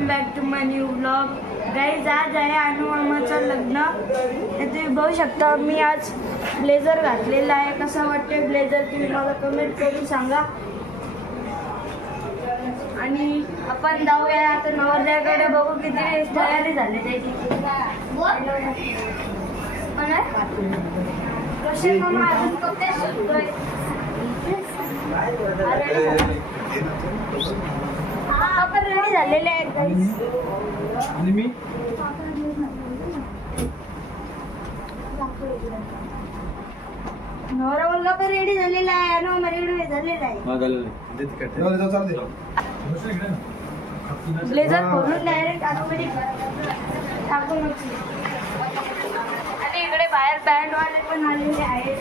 Welcome back to my new blog. Guys आज आहे अनुमामाचं लग्न. हे तुम्ही बघू शकता. मी आज ब्लेझर घातलेला आहे. कसा वाटते ब्लेझर तुम्ही मला कमेंट करून सांगा. आणि आपण जाऊया आता नवरदेवाकडे. बघू किती तयारी झाली त्याची. कसे मामा अजून कपडे शिकतोय. आपण रेडी झालेले आहेत गाईज. आणि मी नवरा मुलगा पण रेडी झालेला आहे. आणि रेडी झालेला आहे. ब्लेझर खोलून डायरेक्ट आतमध्ये टाकून. आणि इकडे बाहेर बँडवाले पण आलेले आहेत.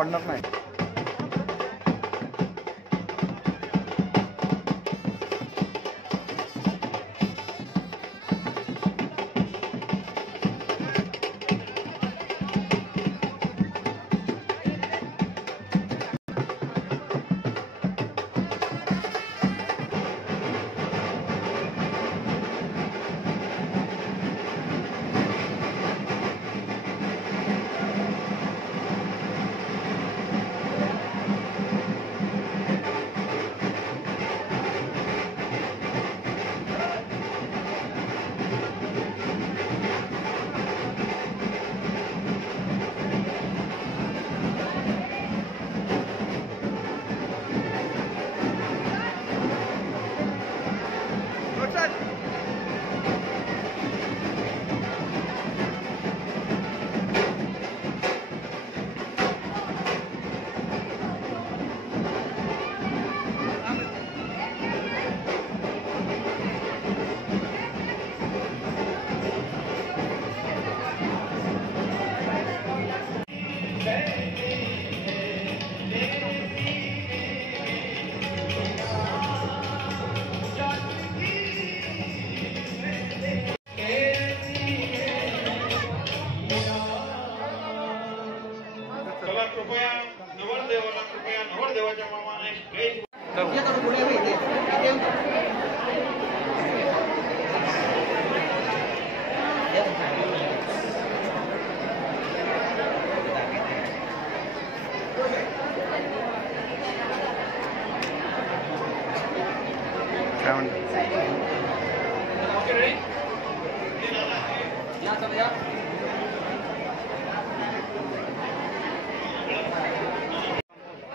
पडणार नाही.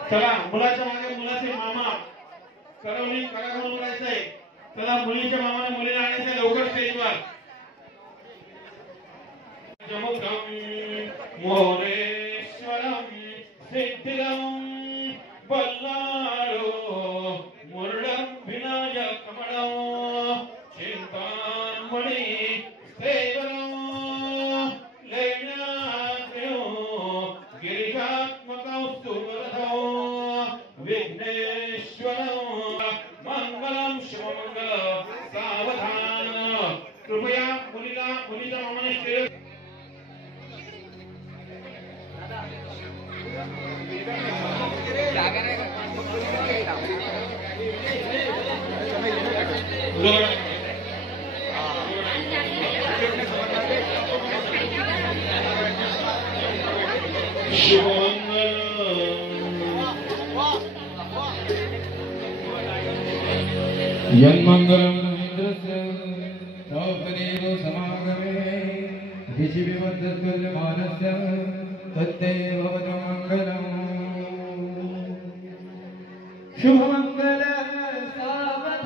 चला मुलाच्या मागे मुलाचे मामा करवली कडाकडून बोलायचंय. चला मुलीच्या मामाने मुलीला आणायचंय लवकर स्टेजवर. जमुदम मोरेश्वरम सिद्धिदम बल्लारो मुरडम विनायकमणो चिंतामणि सेवनो लेण्याग्नो गिरिजात्मकौ सुवरधो विघ्नेश्वरो मंगलम शुभमंगल सावधान. कृपया मुलीच्या मामाने स्टेज यन्मंगलम इंद्रस्य द्रौपदेव समागमे ऋषिविवर्धमानस्य तद्देव मंगलम्. शुभमंगल सावधान.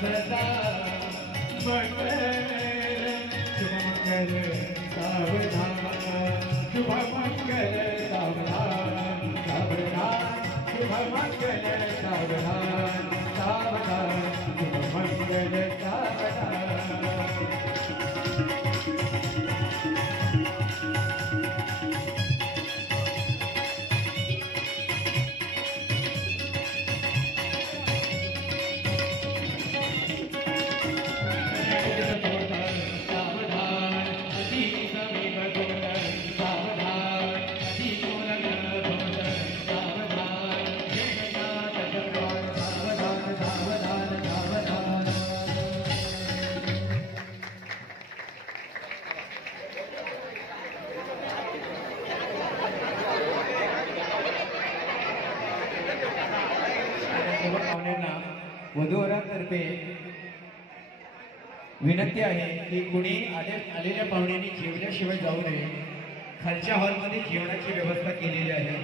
सदा मंगल शुभमंगल सावधान शुभमंगल सावधान सावधान शुभमंगल सावधान सावधान शुभमंगल सावधान। वधूवरांतर्फे विनंती आहे की कुणी आलेल्या पाहुण्यांनी जेवल्याशिवाय जाऊ नये। खालच्या हॉलमध्ये जेवणाची व्यवस्था केलेली आहे।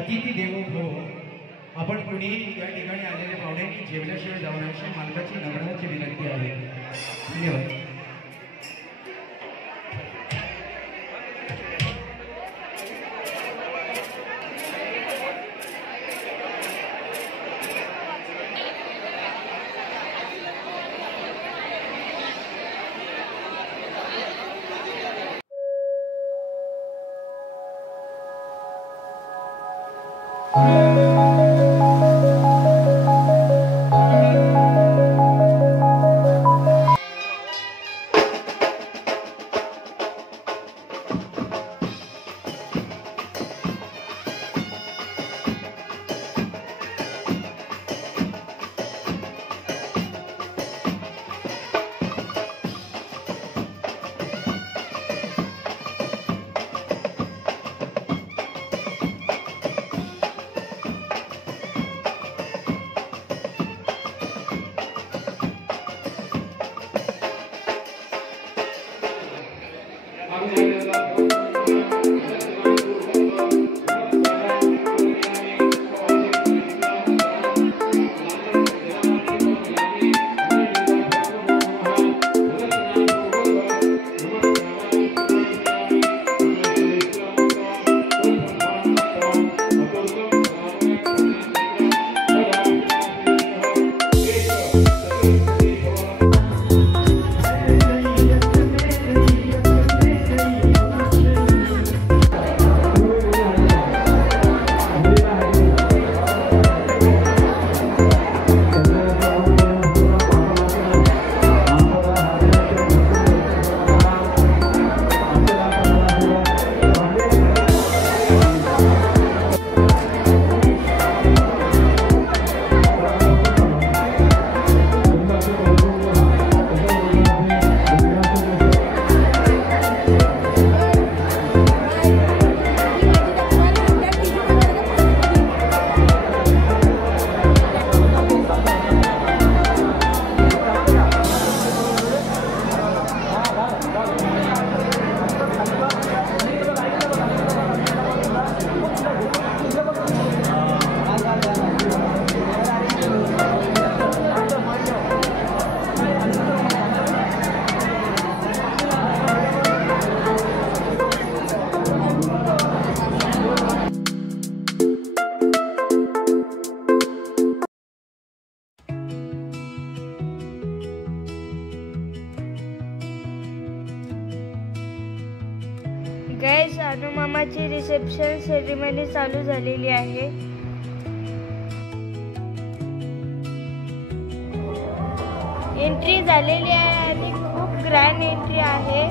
अतिथी देवो भव। आपण कुणी या ठिकाणी आलेल्या पाहुण्यांनी जेवल्याशिवाय जाऊ नये अशी मालकाची नम्राची विनंती आहे। धन्यवाद। गाइस, अनुमामाची रिसेप्शन सेरेमनी चालू झालेली आहे। एंट्री झालेली आहे आणि खूप ग्रँड एंट्री आहे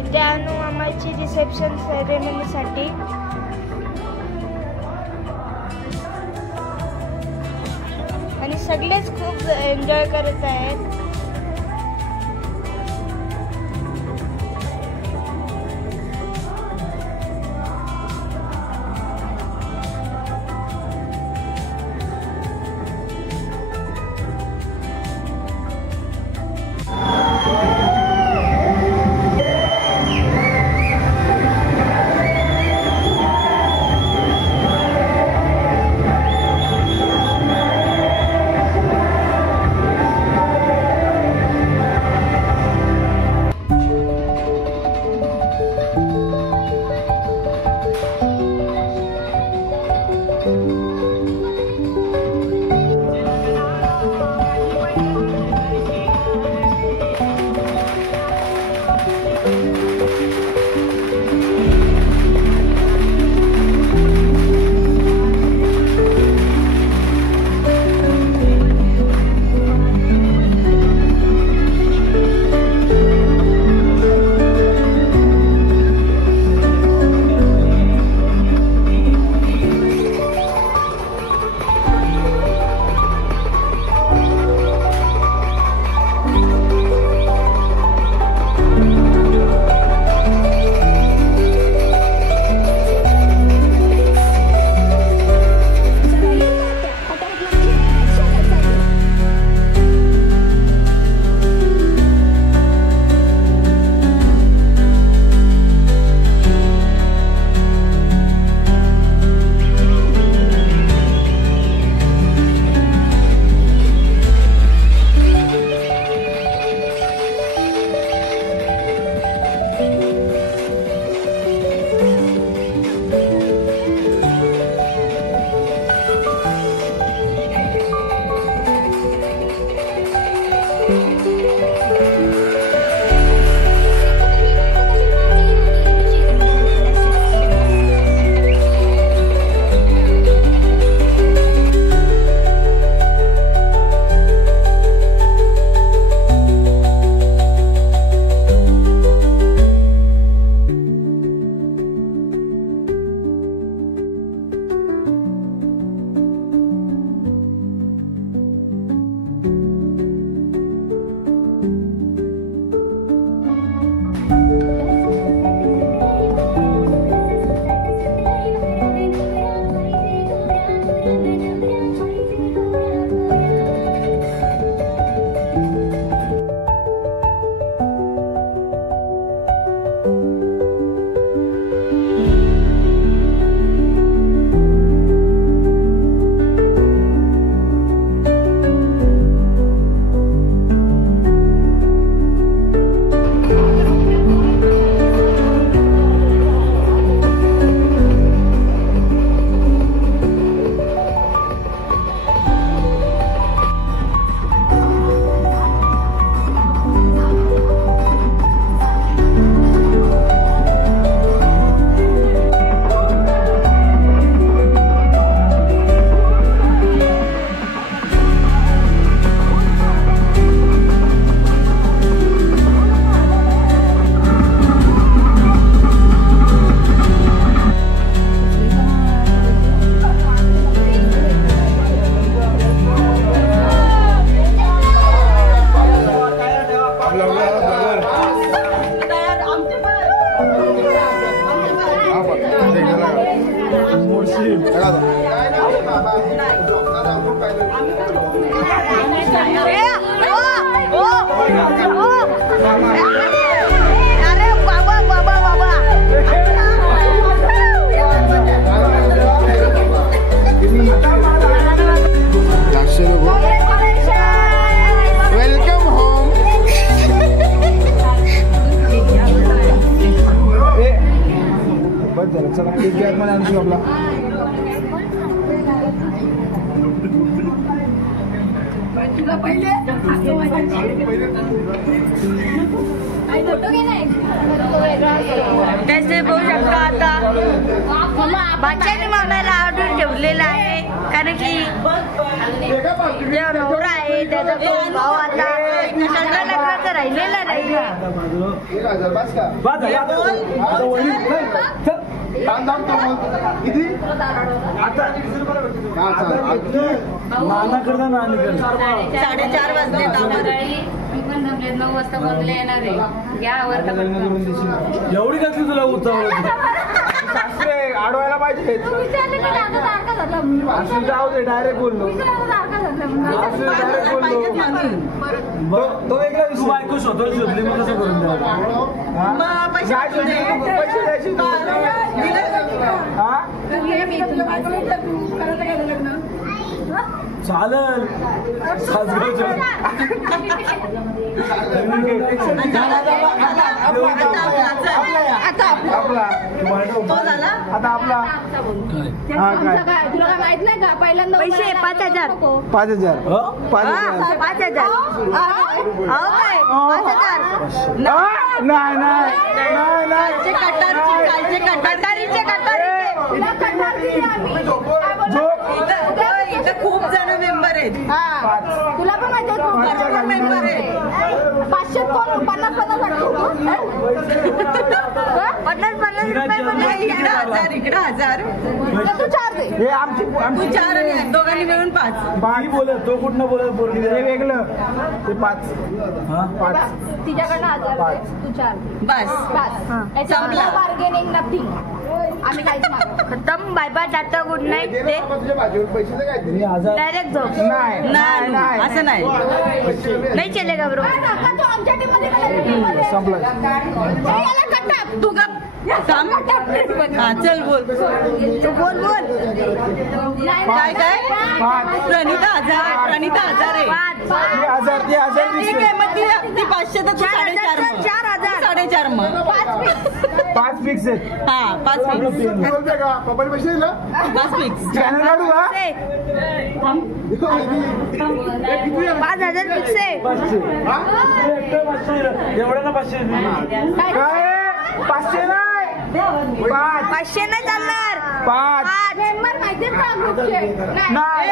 इथे अनुमामाची रिसेप्शन सेरेमनीसाठी। आणि सगळेच खूप एन्जॉय करत आहेत। चला एक गॅस मध्ये आणतो आपला तुला पहिले त्याचे बघू शकता आता बाच्याने मामाला ऑर्डर ठेवलेला आहे कारण की जो नवरा आहे त्याचा तो भाऊ आता लग्नाचं राहिलेला नाही साडेचार वाजले मी पण 9 वाजता बंगले येणार आहे घ्या वर एवढी कसली तुला उचावलं आडवायला पाहिजे जाऊ दे डायरेक्ट बोललो तो वेगळा विषय बायको स्वतः शोधली मग कसं करून चालेल आता आपला तुला काय माहित नाही का पहिल्यांदा पैसे 5,000 5,000 5,000 नाही खूप जण मेंबर आहेत तुला पण माहिती मेंबर आहे 500 कोण 50 इकडे 1000 तू 4 दे हे आमची तू 4 आणि दोघांनी मिळून 5 बाई बोलत तो कुठनं बोलत पोरगी हे वेगळं ते 5 तिच्याकडनं 1000 दे तू 4 बस संपला बार्गेनिंग नथिंग आम्ही काहीच मागू खतम bye bye tata good night ते डायरेक्ट झोप नाही असं नाही नाही चलेगा ब्रो आमच्या टीम मध्ये संपलं तू गप चल बोल तू बोल काय प्रणिता 1000 आहे 1000 ठीक आहे मग ती 500 तर 4,500 मग 5 फिक्स आहेत हा 5 फिक्स चॅनल काढू का 5,000 फिक्स आहे एवढं ना 500 काय 500 नाही 500 नाही चालणार 5 मेंबर माहिती का ग्रुपचे नाही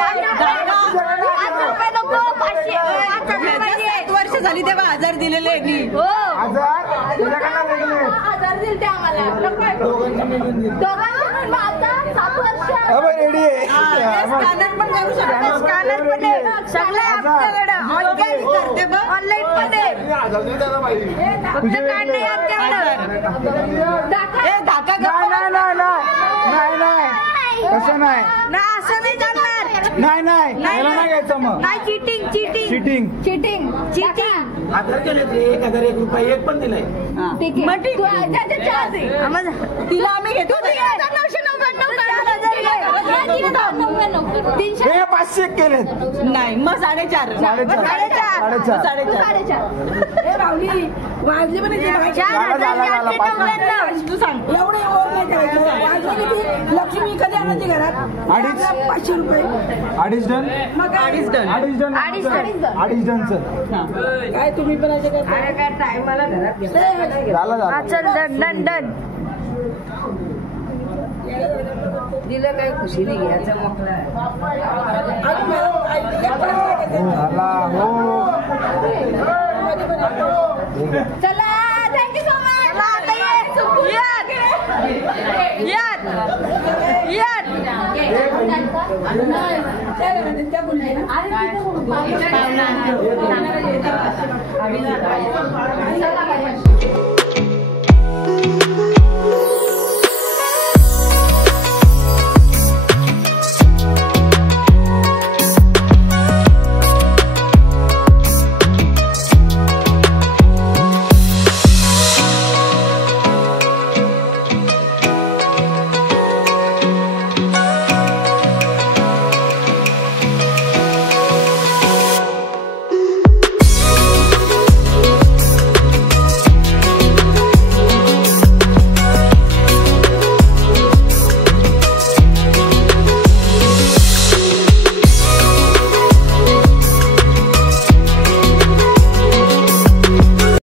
7 वर्ष झाली तेव्हा 1000 दिलेले मी हो 1000 तुझ्याकडनं वेगळे 1000 दिले ते आम्हाला दोघांनी मिळून आता 7 वर्ष रेडी आहे स्कॅनर पण करू शकतो स्कॅनर पण आहे सगळं आपल्याकडे ऑनलाईन करते बघ ऑनलाईन पण आहे फक्त कार्ड नाही आपल्याकडे नाही कसं नाही ना असं नाही चालणार नाही याला नाही घ्यायचं मग नाही चीटिंग चिटिंग आधार केले 1,001 रुपये एक पण दिलाय ठीक आहे त्याचे 4 दे तिला आम्ही घेतो 999 हे 500 केले नाही मग 4.5 वाजले पण तू सांग एवढे लक्ष्मी कधी आणायची घरात 500 रुपये 2.5 डन 2.5 डन काय तुम्ही पण काय टायमाला घरात झालं चल डन दिलं काय खुशीने घ्यायचं मोकळा चला थँक्यू सो मच